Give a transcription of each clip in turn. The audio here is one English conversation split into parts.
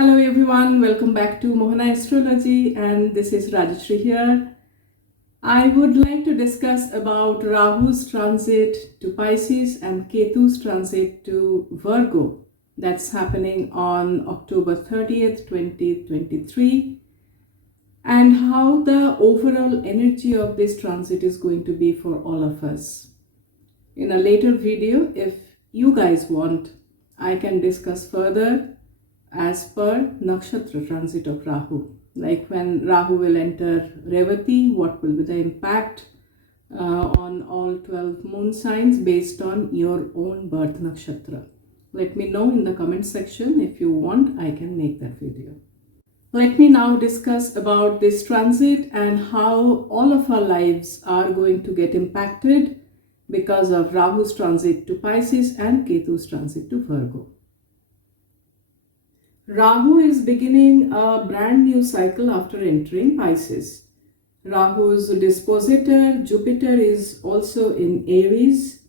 Hello everyone, welcome back to Mohana Astrology, and this is Rajeshri here. I would like to discuss about Rahu's transit to Pisces and Ketu's transit to Virgo that's happening on October 30th, 2023, and how the overall energy of this transit is going to be for all of us. In a later video, if you guys want, I can discuss further as per nakshatra transit of Rahu. Like when Rahu will enter Revati, what will be the impact on all 12 moon signs based on your own birth nakshatra. Let me know in the comment section. If you want, I can make that video. Let me now discuss about this transit and how all of our lives are going to get impacted because of Rahu's transit to Pisces and Ketu's transit to Virgo. Rahu is beginning a brand new cycle after entering Pisces. Rahu's dispositor, Jupiter, is also in Aries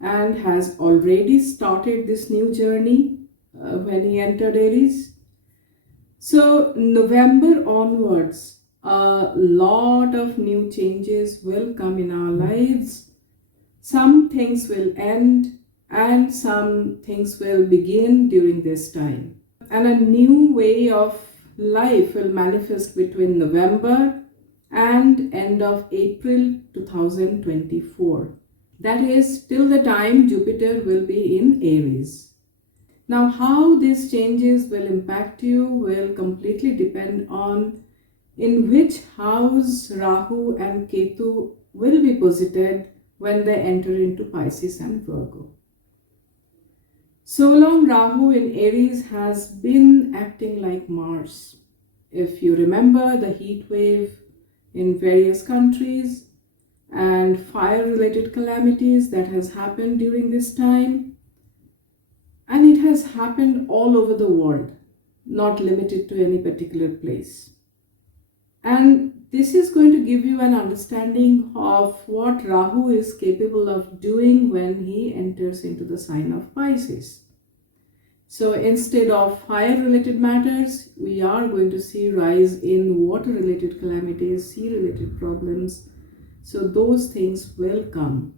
and has already started this new journey when he entered Aries. So November onwards, a lot of new changes will come in our lives. Some things will end and some things will begin during this time. And a new way of life will manifest between November and end of April 2024. That is till the time Jupiter will be in Aries. Now, how these changes will impact you will completely depend on in which house Rahu and Ketu will be posited when they enter into Pisces and Virgo. So long Rahu in Aries has been acting like Mars. If you remember the heat wave in various countries and fire-related calamities that has happened during this time, and it has happened all over the world, not limited to any particular place. And this is going to give you an understanding of what Rahu is capable of doing when he enters into the sign of Pisces. So instead of fire-related matters, we are going to see rise in water-related calamities, sea-related problems. So those things will come.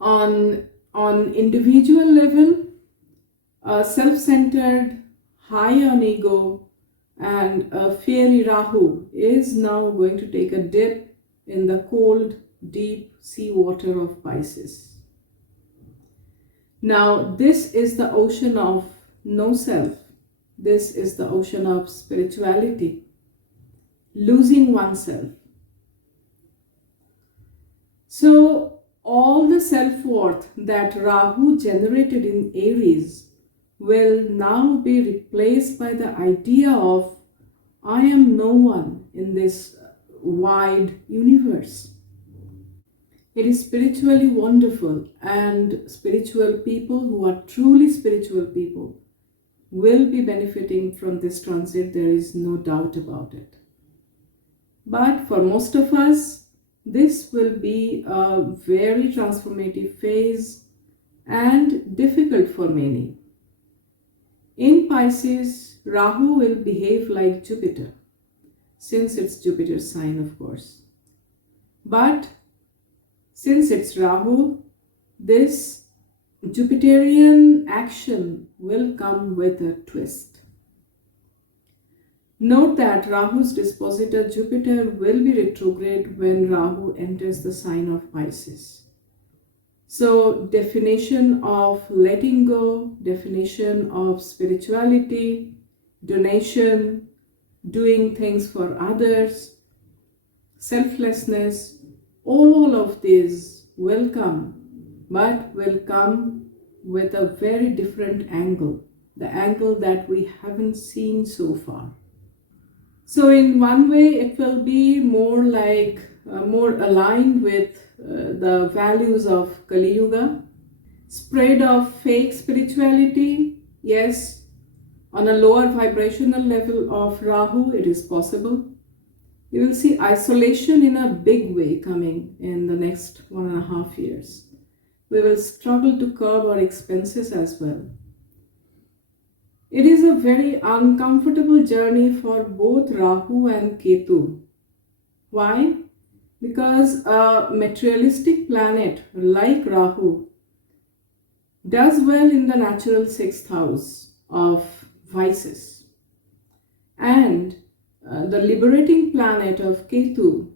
On individual level, a self-centered, high on ego, and a fiery Rahu is now going to take a dip in the cold, deep sea water of Pisces. Now, this is the ocean of no self. This is the ocean of spirituality, losing oneself. So, all the self-worth that Rahu generated in Aries will now be replaced by the idea of I am no one in this wide universe. It is spiritually wonderful, and spiritual people who are truly spiritual people will be benefiting from this transit. There is no doubt about it. But for most of us, this will be a very transformative phase and difficult for many. In Pisces, Rahu will behave like Jupiter, since it's Jupiter's sign, of course. But since it's Rahu, this Jupiterian action will come with a twist. Note that Rahu's dispositor Jupiter will be retrograde when Rahu enters the sign of Pisces. So, definition of letting go, definition of spirituality, donation, doing things for others, selflessness, all of these will come, but will come with a very different angle, the angle that we haven't seen so far. So in one way, it will be more like, more aligned with the values of Kali Yuga. Spread of fake spirituality, yes, on a lower vibrational level of Rahu, it is possible. You will see isolation in a big way coming in the next 1.5 years. We will struggle to curb our expenses as well. It is a very uncomfortable journey for both Rahu and Ketu. Why? Because a materialistic planet like Rahu does well in the natural sixth house of vices. And the liberating planet of Ketu,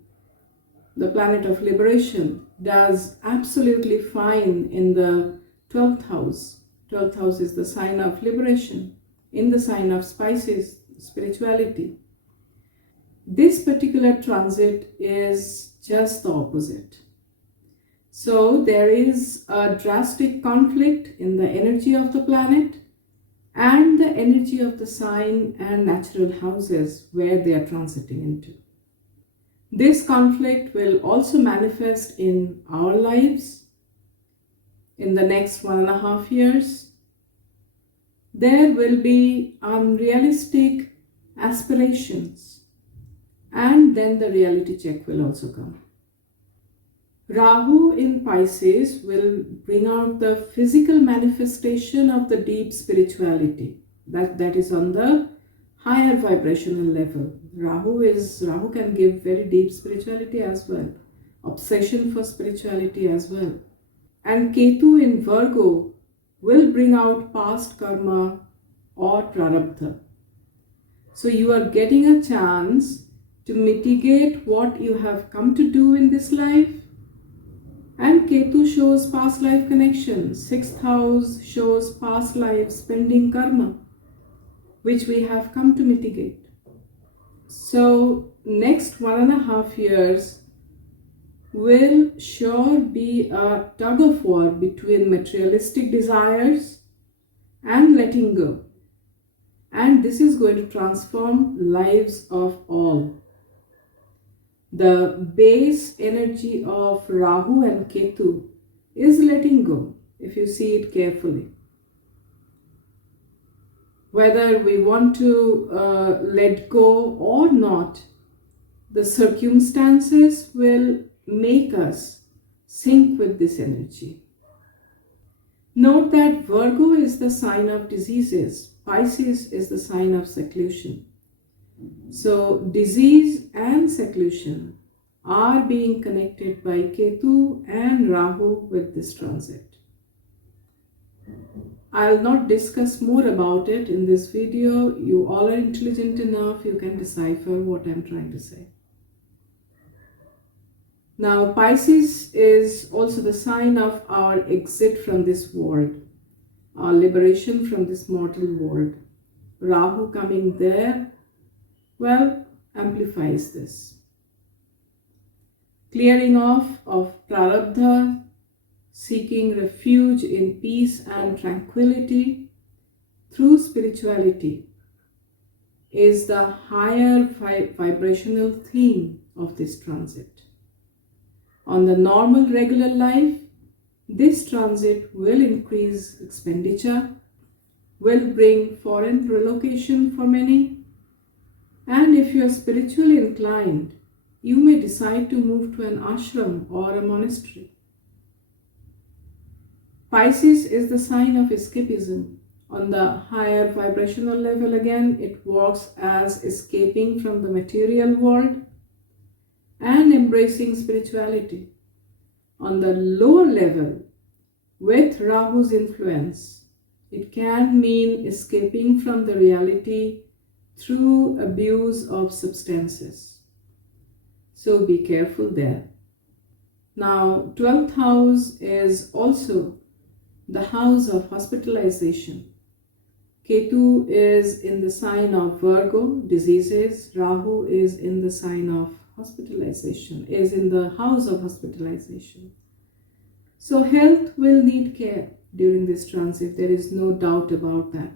the planet of liberation, does absolutely fine in the 12th house. 12th house is the sign of liberation, in the sign of spices, spirituality. This particular transit is just the opposite. So there is a drastic conflict in the energy of the planet and the energy of the sign and natural houses where they are transiting into. This conflict will also manifest in our lives in the next 1.5 years. There will be unrealistic aspirations, and then the reality check will also come. Rahu in Pisces will bring out the physical manifestation of the deep spirituality that is on the higher vibrational level. Rahu can give very deep spirituality as well, obsession for spirituality as well. And Ketu in Virgo will bring out past karma or prarabdha. So you are getting a chance to mitigate what you have come to do in this life. And Ketu shows past life connections. 6th house shows past life spending karma, which we have come to mitigate. So next 1.5 years will sure be a tug of war between materialistic desires and letting go. And this is going to transform lives of all. The base energy of Rahu and Ketu is letting go, if you see it carefully. Whether we want to let go or not, the circumstances will make us sync with this energy. Note that Virgo is the sign of diseases, Pisces is the sign of seclusion. So disease and seclusion are being connected by Ketu and Rahu with this transit. I'll not discuss more about it in this video. You all are intelligent enough, you can decipher what I'm trying to say. Now, Pisces is also the sign of our exit from this world, our liberation from this mortal world. Rahu coming there, well, amplifies this. Clearing off of prarabdha, seeking refuge in peace and tranquility through spirituality is the higher vibrational theme of this transit. On the normal regular life, this transit will increase expenditure, will bring foreign relocation for many, and if you are spiritually inclined, you may decide to move to an ashram or a monastery. Pisces is the sign of escapism. On the higher vibrational level again, it works as escaping from the material world and embracing spirituality. On the lower level, with Rahu's influence, it can mean escaping from the reality through abuse of substances. So be careful there. Now, 12th house is also the house of hospitalization. Ketu is in the sign of Virgo, diseases. Rahu is in the sign of hospitalization, is in the house of hospitalization. So health will need care during this transit. There is no doubt about that.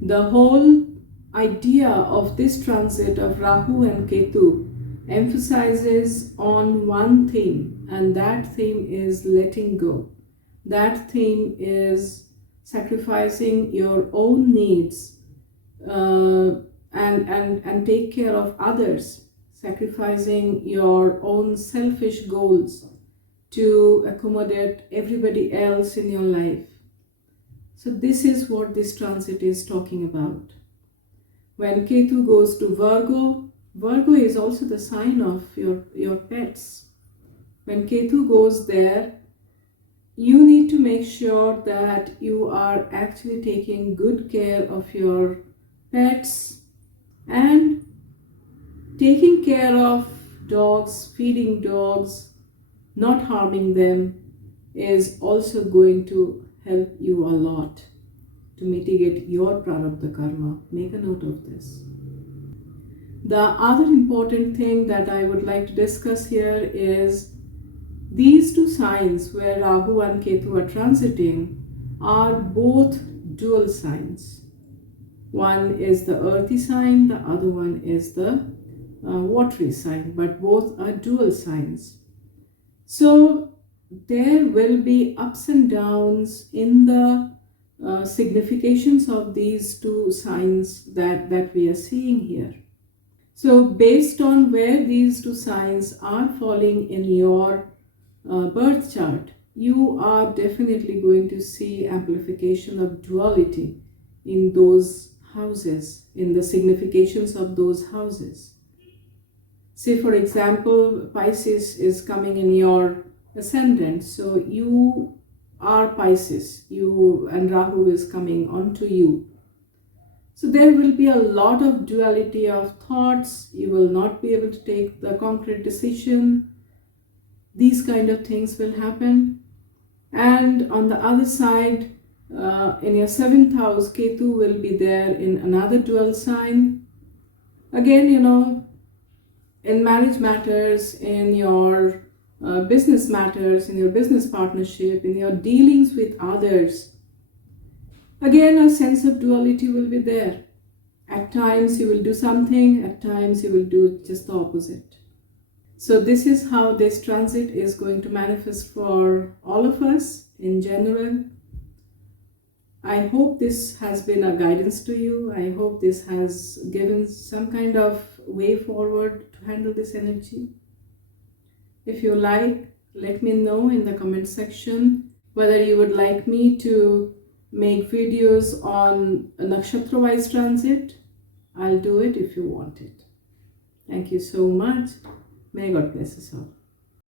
The whole idea of this transit of Rahu and Ketu emphasizes on one theme, and that theme is letting go. That theme is sacrificing your own needs and take care of others, sacrificing your own selfish goals to accommodate everybody else in your life. So this is what this transit is talking about. When Ketu goes to Virgo, Virgo is also the sign of your pets. When Ketu goes there, you need to make sure that you are actually taking good care of your pets and taking care of dogs, feeding dogs, not harming them is also going to help you a lot to mitigate your prarabdha karma. Make a note of this. The other important thing that I would like to discuss here is these two signs where Rahu and Ketu are transiting are both dual signs. One is the earthy sign, the other one is the watery sign, but both are dual signs. So there will be ups and downs in the significations of these two signs that we are seeing here. So based on where these two signs are falling in your birth chart, you are definitely going to see amplification of duality in those houses, in the significations of those houses. Say for example, Pisces is coming in your ascendant, so you are Pisces, you and Rahu is coming onto you. So there will be a lot of duality of thoughts. You will not be able to take the concrete decision. These kind of things will happen. And on the other side, in your 7th house, Ketu will be there in another dual sign. Again, in marriage matters, in your business matters, in your business partnership, in your dealings with others, again a sense of duality will be there. At times you will do something, at times you will do just the opposite. So this is how this transit is going to manifest for all of us in general. I hope this has been a guidance to you. I hope this has given some kind of way forward to handle this energy. If you like, let me know in the comment section whether you would like me to make videos on a nakshatra-wise transit. I'll do it if you want it. Thank you so much. May God bless us all.